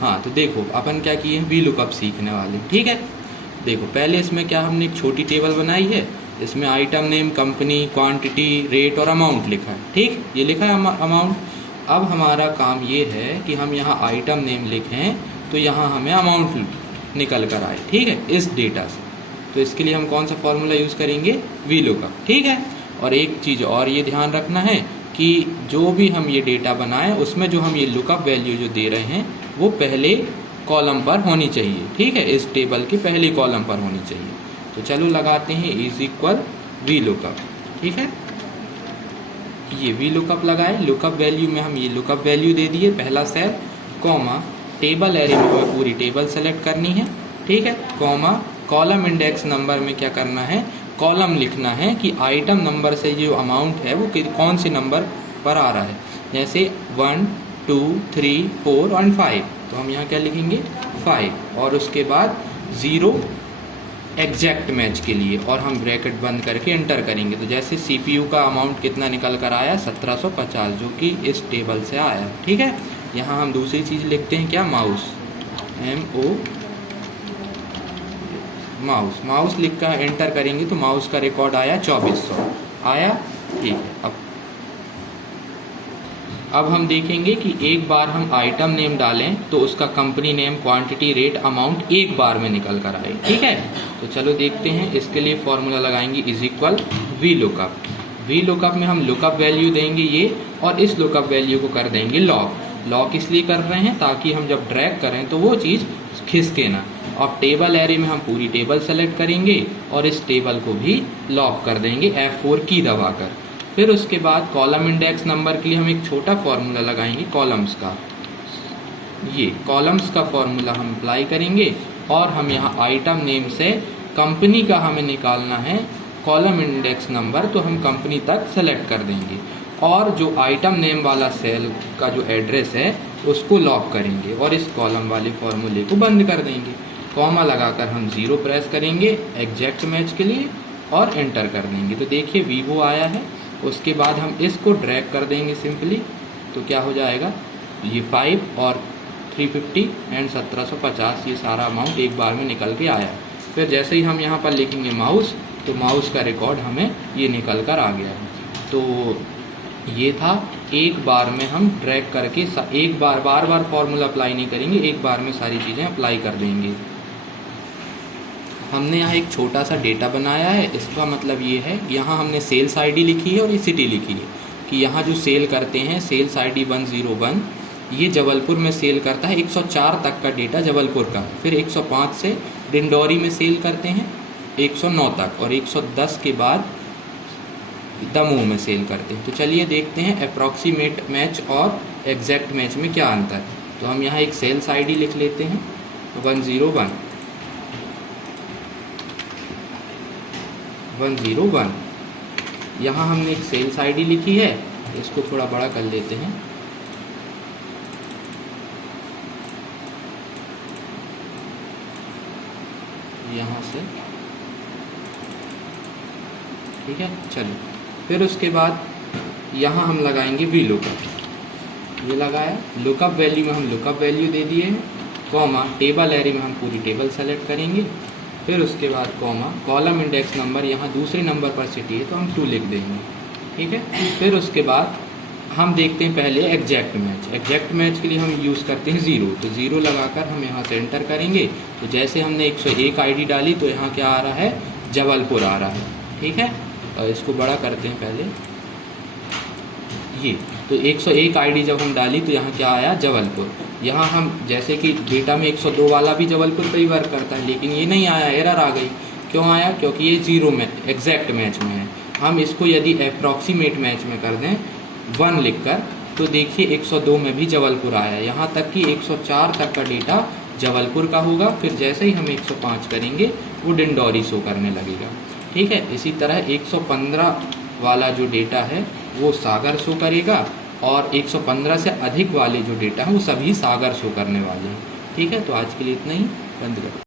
हाँ तो देखो अपन क्या किए हैं, वी लुकअप सीखने वाले। ठीक है, देखो पहले इसमें क्या हमने एक छोटी टेबल बनाई है, इसमें item name, company, quantity, rate और अमाउंट लिखा है। ठीक, ये लिखा है अमाउंट। अब हमारा काम ये है कि हम यहाँ आइटम नेम लिखें तो यहाँ हमें अमाउंट निकल कर आए। ठीक है, इस डेटा से। तो इसके लिए हम कौन सा फॉर्मूला यूज़ करेंगे, वी लुकअप। ठीक है, और एक चीज़ और ये ध्यान रखना है कि जो भी हम ये डेटा बनाएं उसमें जो हम ये लुकअप वैल्यू जो दे रहे हैं वो पहले कॉलम पर होनी चाहिए। ठीक है, इस टेबल के पहले कॉलम पर होनी चाहिए। तो चलो लगाते हैं इज इक्वल वी लुकअप। ठीक है, ये वी लुकअप लगाए, लुकअप वैल्यू में हम ये लुकअप वैल्यू दे दिए पहला सेल, कॉमा टेबल एरे में पूरी टेबल सेलेक्ट करनी है। ठीक है, कॉमा कॉलम इंडेक्स नंबर में क्या करना है, कॉलम लिखना है कि आइटम नंबर से जो अमाउंट है वो कौन से नंबर पर आ रहा है। जैसे 1 2 3 4 और 5, तो हम यहाँ क्या लिखेंगे 5, और उसके बाद 0 एग्जैक्ट मैच के लिए, और हम ब्रैकेट बंद करके एंटर करेंगे। तो जैसे CPU का अमाउंट कितना निकल कर आया 1750, जो कि इस टेबल से आया। ठीक है, यहाँ हम दूसरी चीज़ लिखते हैं क्या, माउस, MO माउस लिख कर एंटर करेंगे तो माउस का रिकॉर्ड आया 2400 आया। ठीक है, अब हम देखेंगे कि एक बार हम आइटम नेम डालें तो उसका company name, quantity, rate, amount एक बार में निकल कर आए। ठीक है, तो चलो देखते हैं। इसके लिए फॉर्मूला लगाएंगे is equal V lookup. V lookup में हम लुकअप वैल्यू देंगे ये, और इस लुकअप वैल्यू को कर देंगे लॉक इसलिए कर रहे हैं ताकि हम जब ड्रैग करें तो वो चीज़ खिसके ना। अब टेबल एरे में हम पूरी टेबल सेलेक्ट करेंगे और इस टेबल को भी लॉक कर देंगे F4 की दबाकर। फिर उसके बाद कॉलम इंडेक्स नंबर के लिए हम एक छोटा फॉर्मूला लगाएंगे कॉलम्स का। ये कॉलम्स का फॉर्मूला हम अप्लाई करेंगे, और हम यहाँ आइटम नेम से कंपनी का हमें निकालना है कॉलम इंडेक्स नंबर, तो हम कंपनी तक सेलेक्ट कर देंगे, और जो आइटम नेम वाला सेल का जो एड्रेस है उसको लॉक करेंगे, और इस कॉलम वाले फॉर्मूले को बंद कर देंगे। कॉमा लगाकर हम 0 प्रेस करेंगे एग्जैक्ट मैच के लिए और एंटर कर देंगे। तो देखिए वीवो आया है। उसके बाद हम इसको ड्रैग कर देंगे सिंपली, तो क्या हो जाएगा, ये 5 और 350 एंड 1750 ये सारा अमाउंट एक बार में निकल के आया। फिर जैसे ही हम यहाँ पर लिखेंगे माउस, तो माउस का रिकॉर्ड हमें ये निकल कर आ गया है। तो ये था, एक बार में हम ड्रैग करके एक बार बार फॉर्मूला अप्लाई नहीं करेंगे, एक बार में सारी चीज़ें अप्लाई कर देंगे। हमने यहाँ एक छोटा सा डेटा बनाया है, इसका मतलब ये है यहाँ हमने सेल्स आईडी लिखी है और ये सिटी लिखी है कि यहाँ जो सेल करते हैं सेल्स आईडी 101, ये जबलपुर में सेल करता है। 104 तक का डेटा जबलपुर का है। फिर 105 से डिंडौरी में सेल करते हैं 109 तक, और 110 के बाद दमोह में सेल करते हैं। तो चलिए देखते हैं अप्रॉक्सीमेट मैच और एग्जैक्ट मैच में क्या अंतर है। तो हम यहाँ एक सेल्स आईडी लिख लेते हैं 101। यहाँ हमने एक सेल्स आईडी लिखी है, इसको थोड़ा बड़ा कर लेते हैं। यहाँ से ठीक है, चलो। फिर उसके बाद यहाँ हम लगाएंगे वी लुकअप। ये लगाया, लुकअप वैल्यू में हम लुकअप वैल्यू दे दिए हैं, कॉमा टेबल एरे में हम पूरी टेबल सेलेक्ट करेंगे। फिर उसके बाद कॉमा कॉलम इंडेक्स नंबर, यहाँ दूसरे नंबर पर सिटी है तो हम 2 लिख देंगे। ठीक है, फिर उसके बाद हम देखते हैं पहले एग्जैक्ट मैच के लिए हम यूज़ करते हैं 0। तो 0 लगाकर हम यहाँ से एंटर करेंगे। तो जैसे हमने 101 आईडी डाली तो यहाँ क्या आ रहा है, जबलपुर आ रहा है। ठीक है, इसको बड़ा करते हैं पहले, ये तो 101 आईडी जब हम डाली तो यहाँ क्या आया, जबलपुर। यहाँ हम जैसे कि डेटा में 102 वाला भी जबलपुर पर ही वर्क करता है, लेकिन ये नहीं आया, एरर आ गई। क्यों आया, क्योंकि ये 0 में एग्जैक्ट मैच में है। हम इसको यदि अप्रॉक्सीमेट मैच में कर दें 1 लिखकर, तो देखिए 102 में भी जबलपुर आया, यहाँ तक कि 104 तक का डेटा जबलपुर का होगा। फिर जैसे ही हम 105 करेंगे वो डिंडौरी शो करने लगेगा। ठीक है, इसी तरह 115 वाला जो डेटा है वो सागर शो करेगा, और 115 से अधिक वाले जो डेटा हैं वो सभी सागर शो करने वाले हैं। ठीक है, तो आज के लिए इतना ही, बंद करो।